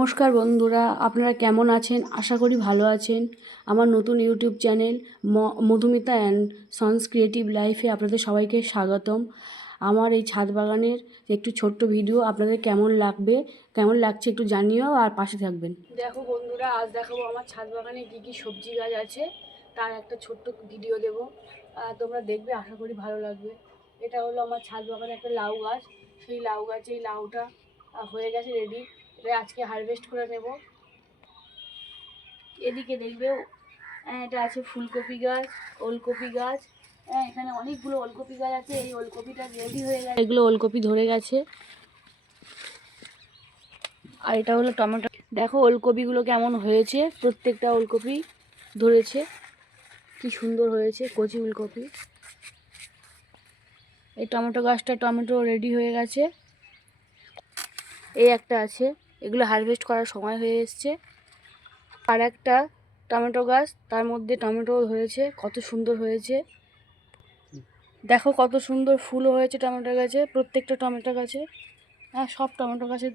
নমস্কার বন্ধুরা, আপনারা কেমন আছেন? আশা করি ভালো আছেন। আমার নতুন YouTube channel Madhumita and sons creative লাইফে আপনাদের সবাইকে স্বাগতম। আমার এই ছাদ বাগানের একটু ছোট্ট ভিডিও আপনাদের কেমন লাগছে একটু জানিও আর পাশে থাকবেন। দেখো বন্ধুরা, আজ দেখাবো আমার ছাদ বাগানে কী কী সবজি গাছ আছে, তার একটা ছোট্ট ভিডিও দেবো। তোমরা দেখবে, আশা করি ভালো লাগবে। এটা হলো আমার ছাদ বাগানে একটা লাউ গাছ। সেই লাউ গাছে এই লাউটা হয়ে গেছে রেডি। এটা আজকে হারভেস্ট করে নেব। এদিকে দেখবে এটা আছে ফুলকপি গাছ, ওলকপি গাছ। এখানে অনেকগুলো ওলকপি গাছ আছে। এই ওলকপিটা রেডি হয়ে গেছে, এগুলো ওলকপি ধরে গেছে। আর এটা হলো টমেটো। দেখো ওলকপিগুলো কেমন হয়েছে, প্রত্যেকটা ওলকপি ধরেছে, কি সুন্দর হয়েছে কচি ওলকপি। এই টমেটো গাছটা টমেটো রেডি হয়ে গেছে। এই একটা আছে, এগুলো হারভেস্ট করার সময় হয়ে এসছে। আর একটা টমেটো গাছ, তার মধ্যে টমেটো ধরেছে, কত সুন্দর হয়েছে। দেখো কত সুন্দর ফুলও হয়েছে টমেটো গাছে, প্রত্যেকটা টমেটো গাছে। হ্যাঁ, সব টমেটো গাছে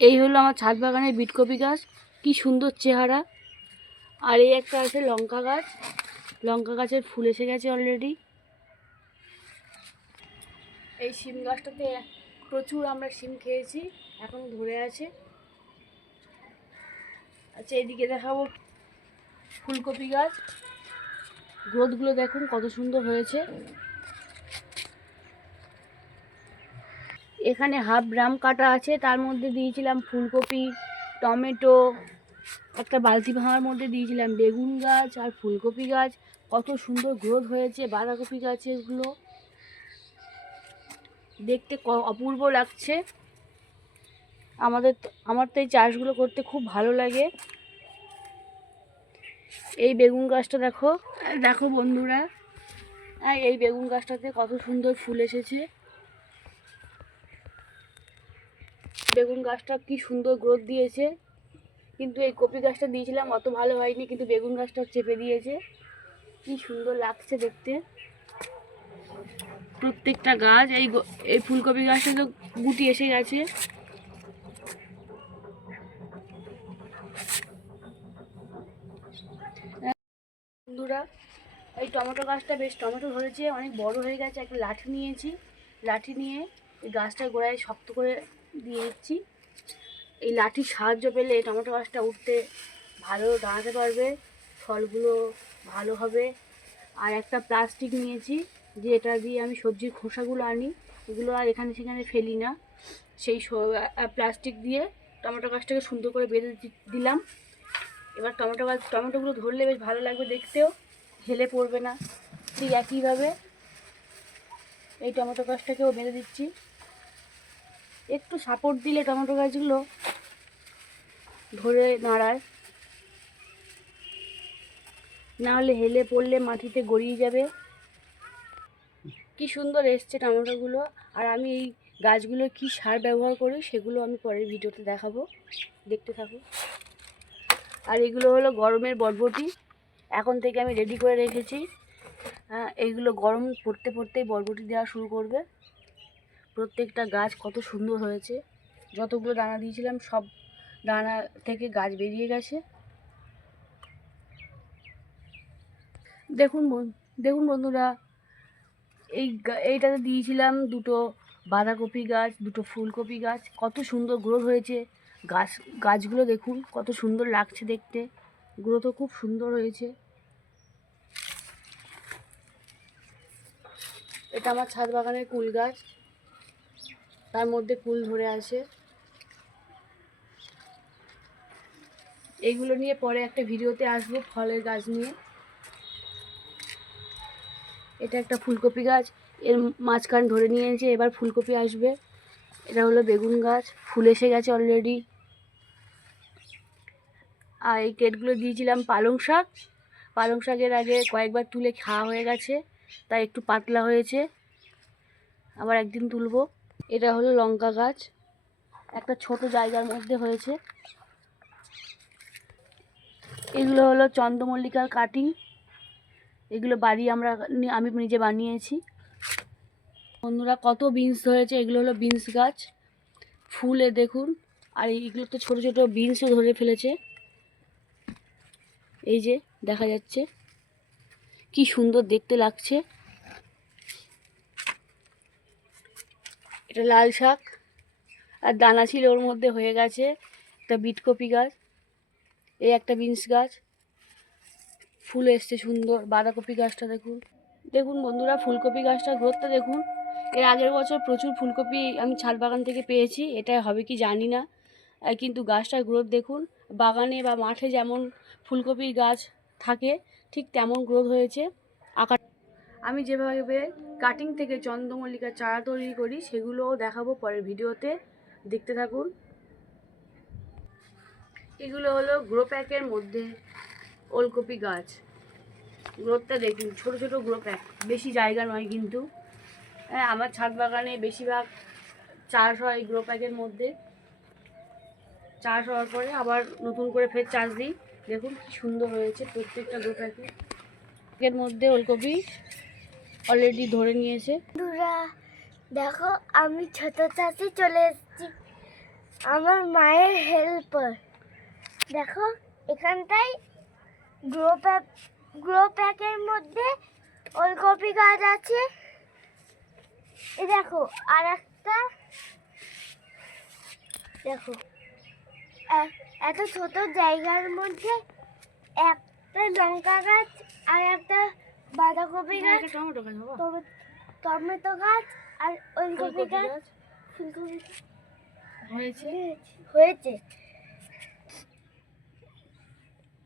এই হলো আমার ছাদ বাগানের বিটকপি গাছ, কি সুন্দর চেহারা। আর এই একটা আছে লঙ্কা গাছ, লঙ্কা গাছের ফুল এসে গেছে অলরেডি। এই শিম গাছটাতে প্রচুর আমরা শিম খেয়েছি, এখন ধরে আছে। আচ্ছা, এদিকে দেখাবো ফুলকপি গাছ, গ্রোথগুলো দেখুন কত সুন্দর হয়েছে। এখানে হাফ ড্রাম কাটা আছে, তার মধ্যে দিয়েছিলাম ফুলকপি, টমেটো। একটা বালতি ভাঙার মধ্যে দিয়েছিলাম বেগুন গাছ আর ফুলকপি গাছ, কত সুন্দর গ্রোথ হয়েছে। বাঁধাকপি গাছগুলো দেখতে অপূর্ব লাগছে। আমার তো এই চাষগুলো করতে খুব ভালো লাগে। এই বেগুন গাছটা দেখো, দেখো বন্ধুরা, এই বেগুন গাছটাতে কত সুন্দর ফুল এসেছে। বেগুন গাছটা কি সুন্দর গ্রোথ দিয়েছে। কিন্তু এই কপি গাছটা দিয়েছিলাম, অত ভালো হয়নি, কিন্তু বেগুন গাছটা চেপে দিয়েছে। কি সুন্দর লাগছে দেখতে প্রত্যেকটা গাছ। এই ফুলকপি গাছে তো গুটি এসে গেছে। বন্ধুরা, এই টমেটো গাছটা বেশ টমেটো ধরেছে, অনেক বড় হয়ে গেছে। একটা লাঠি নিয়েছি, লাঠি নিয়ে এই গাছটার গোড়ায় শক্ত করে দিয়ে দিচ্ছি। এই লাঠির সাহায্য পেলে টমেটো গাছটা উঠতে ভালো দাঁড়াতে পারবে, ফলগুলো ভালো হবে। আর একটা প্লাস্টিক নিয়েছি, যে এটা দিয়ে আমি সবজির খোসাগুলো আনি, এগুলো আর এখানে সেখানে ফেলি না। সেই প্লাস্টিক দিয়ে টমেটো গাছটাকে সুন্দর করে বেঁধে দিলাম। এবার টমেটোগুলো ধরলে বেশ ভালো লাগবে দেখতেও, হেলে পড়বে না। ঠিক একইভাবে এই টমেটো গাছটাকেও বেঁধে দিচ্ছি। একটু সাপোর্ট দিলে টমেটো গাছগুলো ধরে দাঁড়ায়, না হলে হেলে পড়লে মাটিতে গড়িয়ে যাবে। কি সুন্দর এসছে টমেটোগুলো। আর আমি এই গাছগুলো কি সার ব্যবহার করি সেগুলো আমি পরের ভিডিওতে দেখাবো, দেখতে থাকুন। আর এগুলো হলো গরমের বরবটি, এখন থেকে আমি রেডি করে রেখেছি। এইগুলো গরম পড়তে পড়তেই বরবটি দেওয়া শুরু করবে। প্রত্যেকটা গাছ কত সুন্দর হয়েছে, যতগুলো দানা দিয়েছিলাম সব দানা থেকে গাছ বেরিয়ে গেছে। দেখুন দেখুন বন্ধুরা, এইটাতে দিয়েছিলাম দুটো বাঁধাকপি গাছ, দুটো ফুলকপি গাছ, কত সুন্দর গ্রোথ হয়েছে। গাছগুলো দেখুন কত সুন্দর লাগছে দেখতে, গ্রোথও খুব সুন্দর হয়েছে। এটা আমার ছাদ বাগানের কুল গাছ, তার মধ্যে কুল ধরে আছে। এইগুলো নিয়ে পরে একটা ভিডিওতে আসবো, ফলের গাছ নিয়ে। এটা একটা ফুলকপি গাছ, এর মাঝখান ধরে নিয়েছে, এবার ফুলকপি আসবে। এটা হলো বেগুন গাছ, ফুল এসে গেছে অলরেডি। আর এই কেটগুলো দিয়েছিলাম পালং শাক, পালং শাকের আগে কয়েকবার তুলে খাওয়া হয়ে গেছে, তাই একটু পাতলা হয়েছে, আবার একদিন তুলবো। এটা হলো লঙ্কা গাছ, একটা ছোট জায়গার মধ্যে হয়েছে। এগুলো হলো চন্দ্রমল্লিকার কাটিং, এগুলো আমি নিজে বানিয়েছি। বন্ধুরা, কত বিনস হয়েছে, এগুলো হলো বিনস গাছ। ফুলে দেখুন আর এইগুলো তো ছোটো ছোটো বিনসও ধরে ফেলেছে, এই যে দেখা যাচ্ছে, কি সুন্দর দেখতে লাগছে। এটা লাল শাক, আর দানা ছিল ওর মধ্যে, হয়ে গেছে একটা বিটকপি গাছ, এই একটা বিনস গাছ, ফুল এসছে সুন্দর। বাঁধাকপি গাছটা দেখুন, দেখুন বন্ধুরা ফুলকপি গাছটার গ্রোথটা দেখুন। এর আগের বছর প্রচুর ফুলকপি আমি ছাদ বাগান থেকে পেয়েছি, এটা হবে কি জানি না, কিন্তু গাছটার গ্রোথ দেখুন। বাগানে বা মাঠে যেমন ফুলকপির গাছ থাকে ঠিক তেমন গ্রোথ হয়েছে। আকার আমি যেভাবে কাটিং থেকে চন্দ্রমল্লিকার চারা তৈরি করি সেগুলোও দেখাবো পরের ভিডিওতে, দেখতে থাকুন। এগুলো হলো গ্রো প্যাকের মধ্যে ওলকপি গাছ, গ্রোথটা দেখুন, ছোট ছোট গ্রো প্যাক, বেশি জায়গা নয় কিন্তু। হ্যাঁ, আমার ছাদ বাগানে বেশিরভাগ চাষ হয় গ্রো প্যাকের মধ্যে, চাষ হওয়ার পরে আবার নতুন করে ফের চাষ দিই। দেখুন কি সুন্দর হয়েছে প্রত্যেকটা গ্রো প্যাকের মধ্যে ওলকপি অলরেডি ধরে নিয়েছে। বন্ধুরা দেখো, আমি ছোট চাষি চলে এসেছি, আমার মায়ের হেল্পার। দেখো এখানটায় গ্রো প্যাকের মধ্যে ওলকপি গাছ আছে। এই দেখো আর একটা, দেখো এত ছোট জায়গার মধ্যে একটা লঙ্কা গাছ আর একটা বাঁধাকপি গাছ, টমেটো গাছ আর ওলকপি গাছ, ফুলকপি হয়েছে।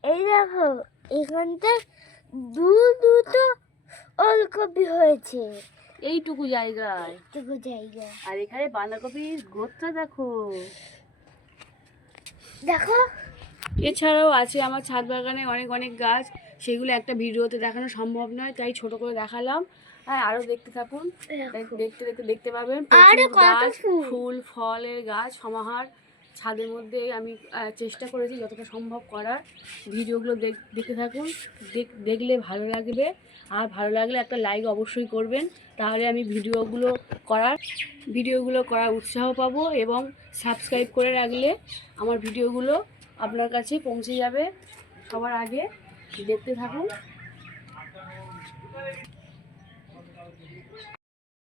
এই দেখো এখানটা দুটো ওলকপি হয়েছে এইটুকু জায়গায়, আর এখানে বাঁধাকপির গ্রোথটা দেখো। দেখো এছাড়াও আছে আমার ছাদ বাগানে অনেক অনেক গাছ, সেগুলো একটা ভিডিওতে দেখানো সম্ভব নয়, তাই ছোট করে দেখালাম। হ্যাঁ, আরও দেখতে থাকুন, দেখতে দেখতে দেখতে পাবেন প্রচুর গাছ, ফুল ফলের গাছ সমাহার ছাদের মধ্যে। আমি চেষ্টা করেছি যতটা সম্ভব করার। ভিডিওগুলো দেখতে থাকুন, দেখলে ভালো লাগবে, আর ভালো লাগলে একটা লাইক অবশ্যই করবেন, তাহলে আমি ভিডিওগুলো করার উৎসাহ পাবো, এবং সাবস্ক্রাইব করে রাখলে আমার ভিডিওগুলো আপনার কাছে পৌঁছে যাবে সবার আগে। দেখতে থাকুন।